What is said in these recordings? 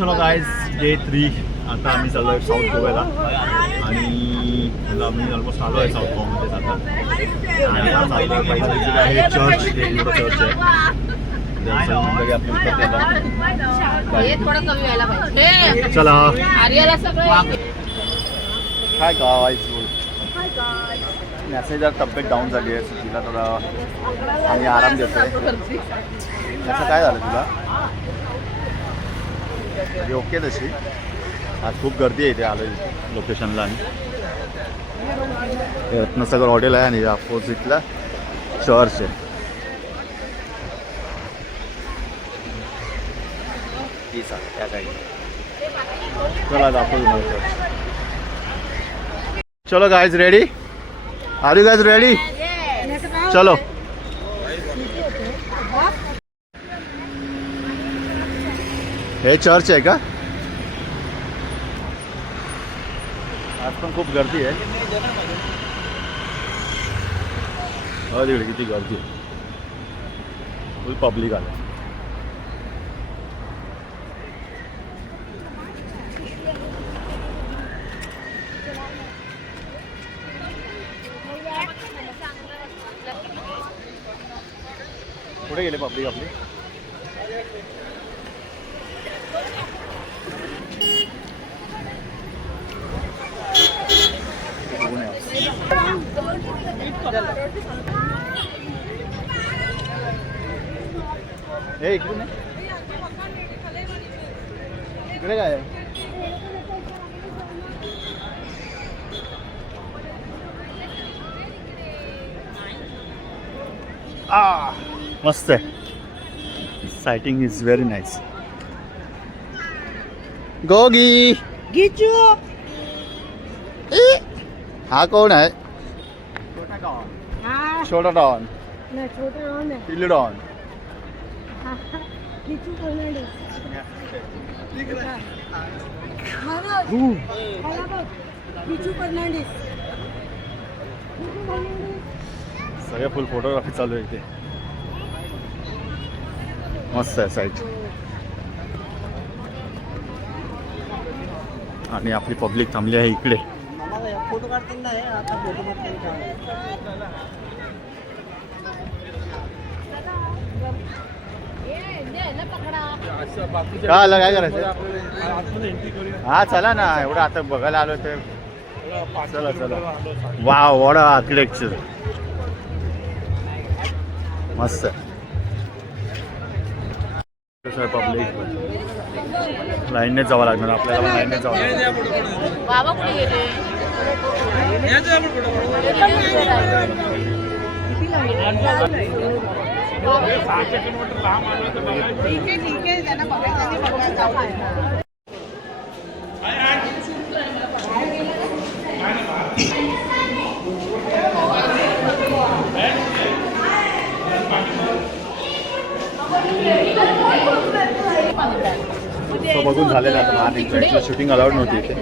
चलो guys day 3 आता आम्ही चाललो आहे साऊथ गोव्याला आणि आम्ही ऑलमोस्ट आलो आहे साऊथ गोवामध्ये आता आणि आता चाललो पाहिजे आहे चर्च एक मोठं चर्च आहे चला काय गावायच मेसेज तब्येत डाऊन झाली आहे तिला थोडा आम्ही आराम देतोय त्याचं काय झालं तुला ओके तशी आज खूप गर्दी आहे इथे आलं लोकेशनला आणि रत्नसागर हॉटेल आहे आणि अपोजिटला चर्च आहे त्या साईड चला दाखवू चर्च चलो guys ready are you guys ready चलो हे चर्च आहे का आज पण खूप गर्दी आहे तिकडे किती गर्दी आहे फुल पब्लिक आलं कुठे गेले पब्लिक आपली हे इकडून इकडे काय आहे मस्त आहे साइटिंग इज व्हेरी नाइस गोगी गिचू हा कोण आहे हाँ छोटा डॉन ना छोटा डॉन है पिल्लू डॉन गिचू फर्नांडिस गिचू फर्नांडिस सगळे फुल फोटोग्राफी चालू आहे इथे मस्त आहे साईट आणि आपली पब्लिक थांबली आहे इकडे फोटो काढतील ना आता फोटो काय आलं काय करायचं हा चला ना एवढं आता बघायला आलो ते चला चला वाव वॉट आर्किटेक्चर मस्त पब्लिक लाईनने जावं लागणार आपल्याला पण लाईनने जावं लागणार बाबा कुठे गेले ठीक आहे त्यांना बघायचं तो बघून झालेलं आता लहान एक्झॅक्टली शूटिंग अलाउड नव्हती इथे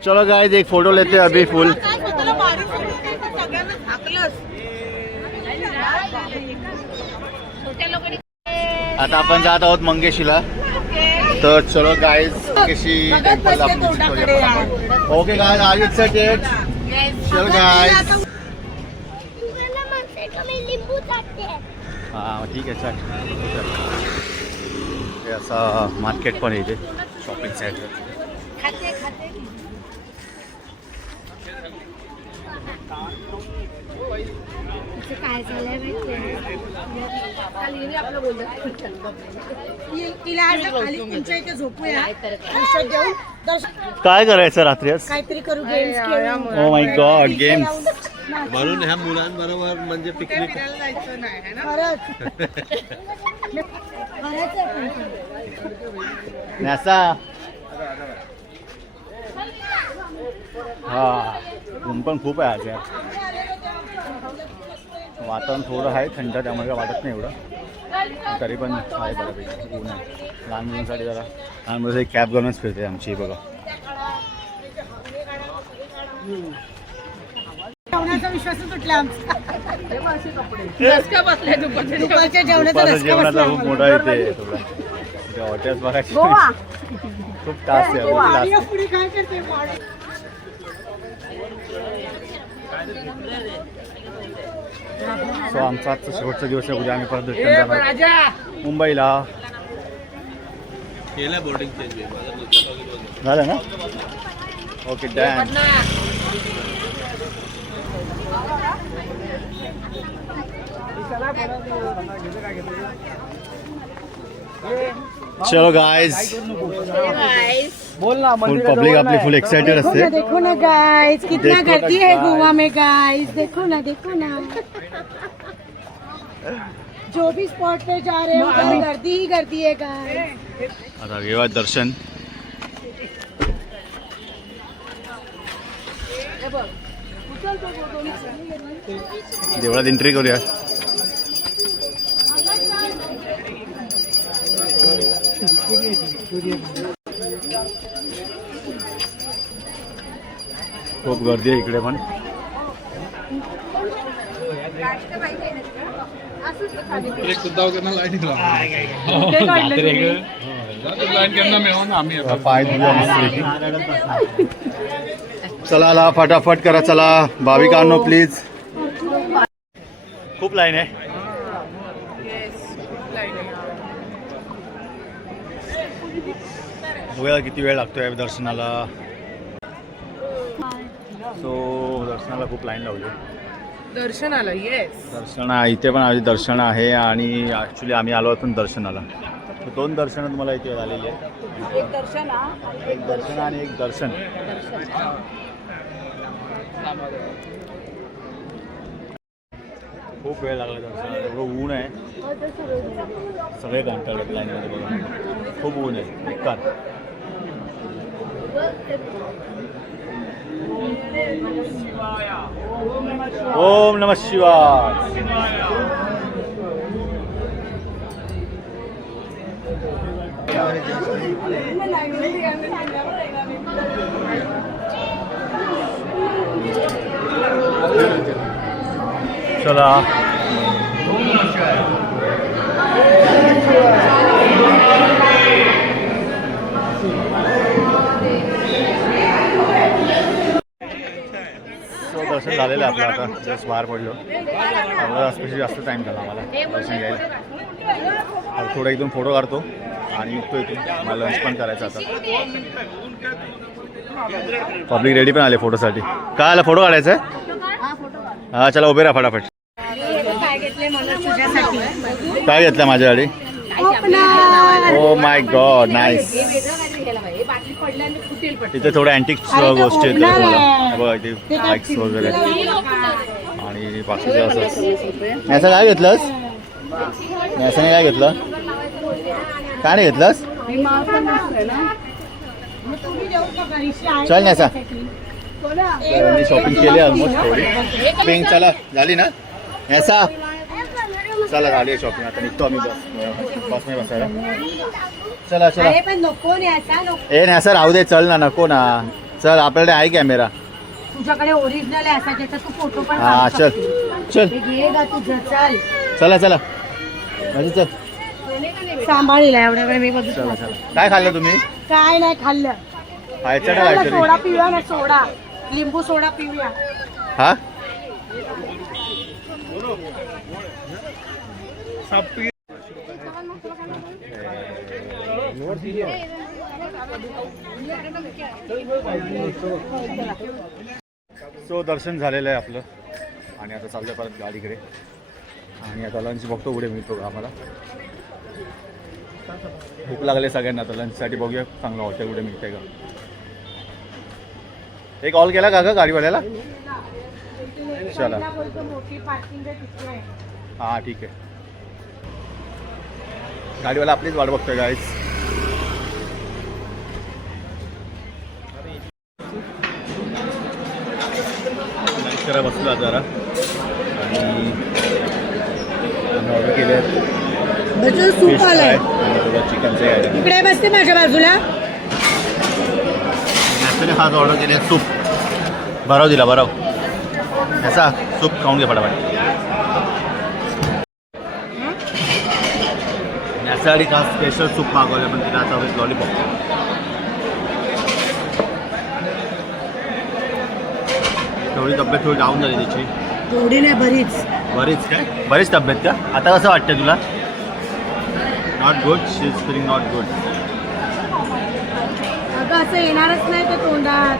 चलो गाइस एक फोटो लेते हैं अभी फुल आता आपण जात आहोत मंगेशीला तर चलो गाइस मंगेशी टेम्पलला आपण visit करूया. Okay guys are you excited चलो गाइस हां ठीक आहे चल हे असं मार्केट पण आहे इथे शॉपिंग साईडवर काय झालंय आपलं बोललं तिला खाली तुमच्या इथे झोपूया औषध देऊन काय करायचं रात्री आज काहीतरी करू games oh my God games म्हणून ह्या मुलांबरोबर म्हणजे पिकनिक नॅसा हा ऊन पण खूप आहे आज यार वातावरण थोडं आहे थंड त्यामुळे काय वाटत नाही एवढं तरी पण आहे बऱ्यापैकी ऊन आहे लहान मुलांसाठी जरा लहान मुलांसाठी कॅब घालूनच फिरते आमची बघा जेवणाचा विश्वास तुटला आमचा. रस्का बसले दुपारच्या दुपारच्या जेवणाचा दुपारचं रस्ता जेवणाचा बसला खूप आम्हाला. मोठा इथे थोडा हॉटेल्स बघायची गोवा खूप तास आहे खूप आणि तास. पुढे काय करते मॉडेल? सो आमचा आजचा शेवटचा दिवस आहे. उद्या आम्ही परत रिटर्न जाणार मुंबईला. केलं बोर्डिंग चेंज झालं ना ओके डॅन. चलो गाइस फुल पब्लिक अपनी फुल एक्साइटेड असते. देखो ना गाइस कितना देखो ना गर्दी है guys. गोवा में गाइस. देखो ना जो भी स्पॉट पे जा रहे हो उधर गर्दी ही गर्दी है गाइस. आता घेऊया दर्शन. देवळात एंट्री करूया. खूप गर्दी आहे इकडे पण. पाय धुऊया मस्तपैकी. चला ला फटाफट करा. चला भाविकांनो प्लीज. खूप लाईन आहे. बघूया किती वेळ लागतोय दर्शनाला. सो दर्शनाला खूप लाईन लावली. दर्शनाला येस दर्शन इथे पण आधी दर्शन आहे आणि ॲक्च्युली आम्ही आलो होतो दर्शनाला. तर 2 दर्शनं तुम्हाला इथे झालेली आहेत. एक दर्शन एक दर्शन आणि एक दर्शन. खूप वेळ लागला दर्शनाला. एवढं ऊन आहे. सगळे कंटाळले लाईनमध्ये बघा. खूप ऊन आहे बेकार. ओम नमः शिवाय. चला दर्शन झालेलं आहे आपलं. आता जस्ट बाहेर पडलो. आम्हाला स्पेशली जास्त टाईम झाला आम्हाला दर्शन घ्यायला. आता थोडं एकदम फोटो काढतो आणि निघतो इथून. मला लंच पण करायचं आता. पब्लिक रेडी पण आले फोटोसाठी. काय आला फोटो काढायचा आहे? हां चला उभे राहा फटाफट. काय घेतले मनोज तुझ्यासाठी? काय घेतलं माझ्यासाठी? Oh my God nice. इथे थोड्या अँटिक गोष्टी आहेत तुम्हाला बघा. इथे बाईक्स वगैरे आणि बाकीचं असं. याचं काय घेतलंस? याच्याने काय घेतलं? काय नाही घेतलंस? चल न्यासा. मी शॉपिंग केली ऑलमोस्ट थोडी. शॉपिंग चला झाली ना न्यासा. चला झाली आहे शॉपिंग. आता निघतो आम्ही बसने बसायला. चला चला. ए न्यासा राहू दे. चल ना. नको ना. चल आपल्याकडे आहे कॅमेरा. तुझ्याकडे ओरिजिनल आहे असा ज्याचा तू फोटो पण हा चल चल. घेगा तुझं. चल चला चला म्हणजे चल. सांभाळीला एवढ्या वेळ मी बघितलं. चला चला. काय खाल्लं तुम्ही? काय नाही खाल्लं. खायचं ना काहीतरी. सोडा पिऊया ना. सोडा लिंबू सोडा पिऊया. हा सो दर्शन झालेलं आहे आपलं आणि आता चाललं परत गाडीकडे. आणि आता लंच बघतो पुढे मिळतो का आम्हाला. भूक लागले सगळ्यांना. आता लंचसाठी बघूया चांगलं हॉटेल कुठे मिळतंय का. एक कॉल केला का गाडीवाल्याला? चला हां ठीक आहे. गाडीवाला आपलीच वाट बघतोय गाईज. जरा बसलो जरा आणि ऑर्डर केले आहेत सूप आलंय. आणि थोडं चिकनचं आहे. इकडे बसते माझ्या बाजूला. नॅसने हाच ऑर्डर केले सूप. भराव दिला भराव. याचा सूप खाऊन घे फटाफट. यासाठी खास स्पेशल सूप मागवलं पण तिला आता विथ लॉलीपॉप. थोडी तब्येत थोडी डाऊन झाली तिची. थोडी नाही बरीच. बरीच तब्येत का? आता कसं वाटतं तुला? Not good. She is feeling not good. अगं असं येणारच नाही ते तोंडात.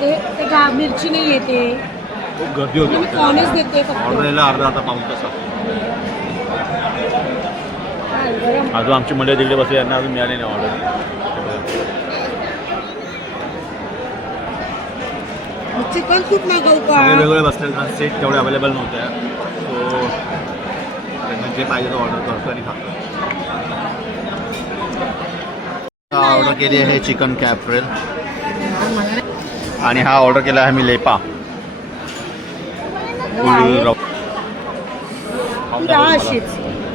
ते मिरची नाही येते. खूप गर्दी होती. मी कॉर्नच देते फक्त. ऑर्डर यायला अर्धा आता पाऊण तास. अजून आमची मंडळी तिकडे बसली, यांना अजून मिळाली नाही ऑर्डर. चिकन सूप मागवू का? सगळे वेगवेगळे बसले कारण सीट तेवढे अवेलेबल नव्हत्या. सो त्यांना जे पाहिजे तो ऑर्डर करतो आणि खातो. ऑर्डर केली आहे चिकन कॅफ्रेल आणि हा ऑर्डर केला आहे मी लेपा.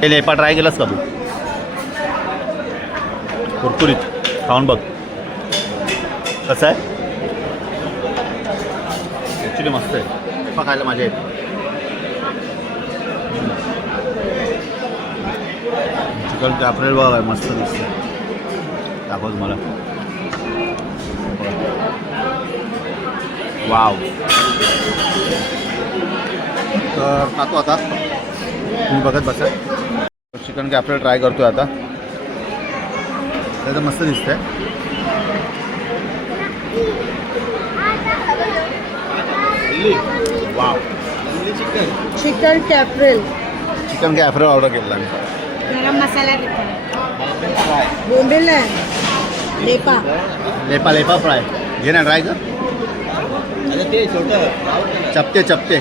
हे लेपा ट्राय केलास का तू? कुरकुरीत खाऊन बघ कसं आहे. ॲक्च्युली मस्त आहे. लेपा खायला मजा येते. चिकन कॅफ्रेल बघ मस्त दिसतं. दाखव तुम्हाला. वाव. तर खातो आता. तुम्ही बघत बसा. चिकन कॅफ्रेल ट्राय करतोय आता. त्याचं मस्त दिसतंय. वाव. चिकन कॅफ्रेल. चिकन कॅफ्रेल ऑर्डर केला मी. गरम मसाला बोंबील लेपा. लेपा फ्राय घे ना, ट्राय कर. ते छोटं चपटे.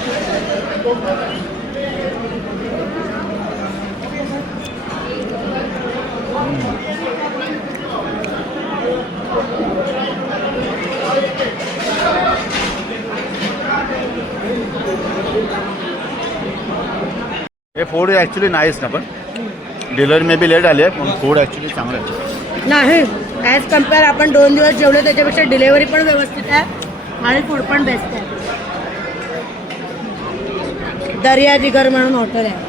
हे फूड ॲक्च्युली नाहीच ना, पण डिलिव्हरी मे बी लेट आली आहे पण फूड ॲक्च्युली चांगलं आहे. नाही ॲज कम्पेअर आपण 2 दिवस जेवलो त्याच्यापेक्षा डिलेवरी पण व्यवस्थित आहे आणि फूड पण बेस्ट आहे. दर्या जिगर म्हणून हॉटेल आहे.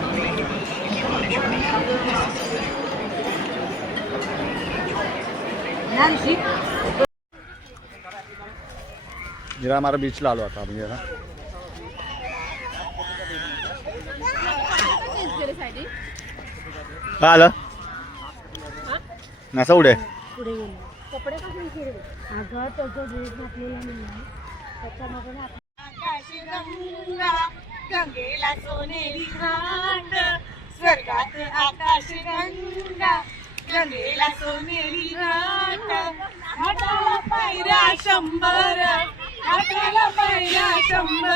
मिरामार बीचला आलो आता म्हणजे ना. का आलं नसा उडे पुढे गेलो. कपडे कसे हिरवे. अगं त्याचा ड्रेस घातलेला नाही त्याच्यामध्ये आकाशी गंगा गंगेला सोनेरी घाट. स्वर्गात आकाशी गंगा गंगेला सोनेरी घाट. घाटाला पायऱ्या 100. घाटाला पायऱ्या 100.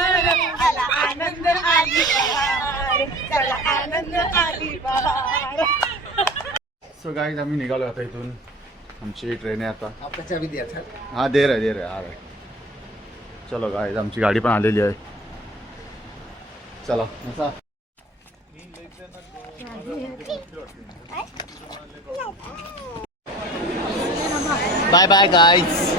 आला आनंद आली बहार. त्याला आनंद आली बहार. सो गाईज आम्ही निघालो आता इथून. आमची ट्रेन आहे आता. हा देर आहे हा आहे. चलो गाईज आमची गाडी पण आलेली आहे. चला बाय बाय गाईज.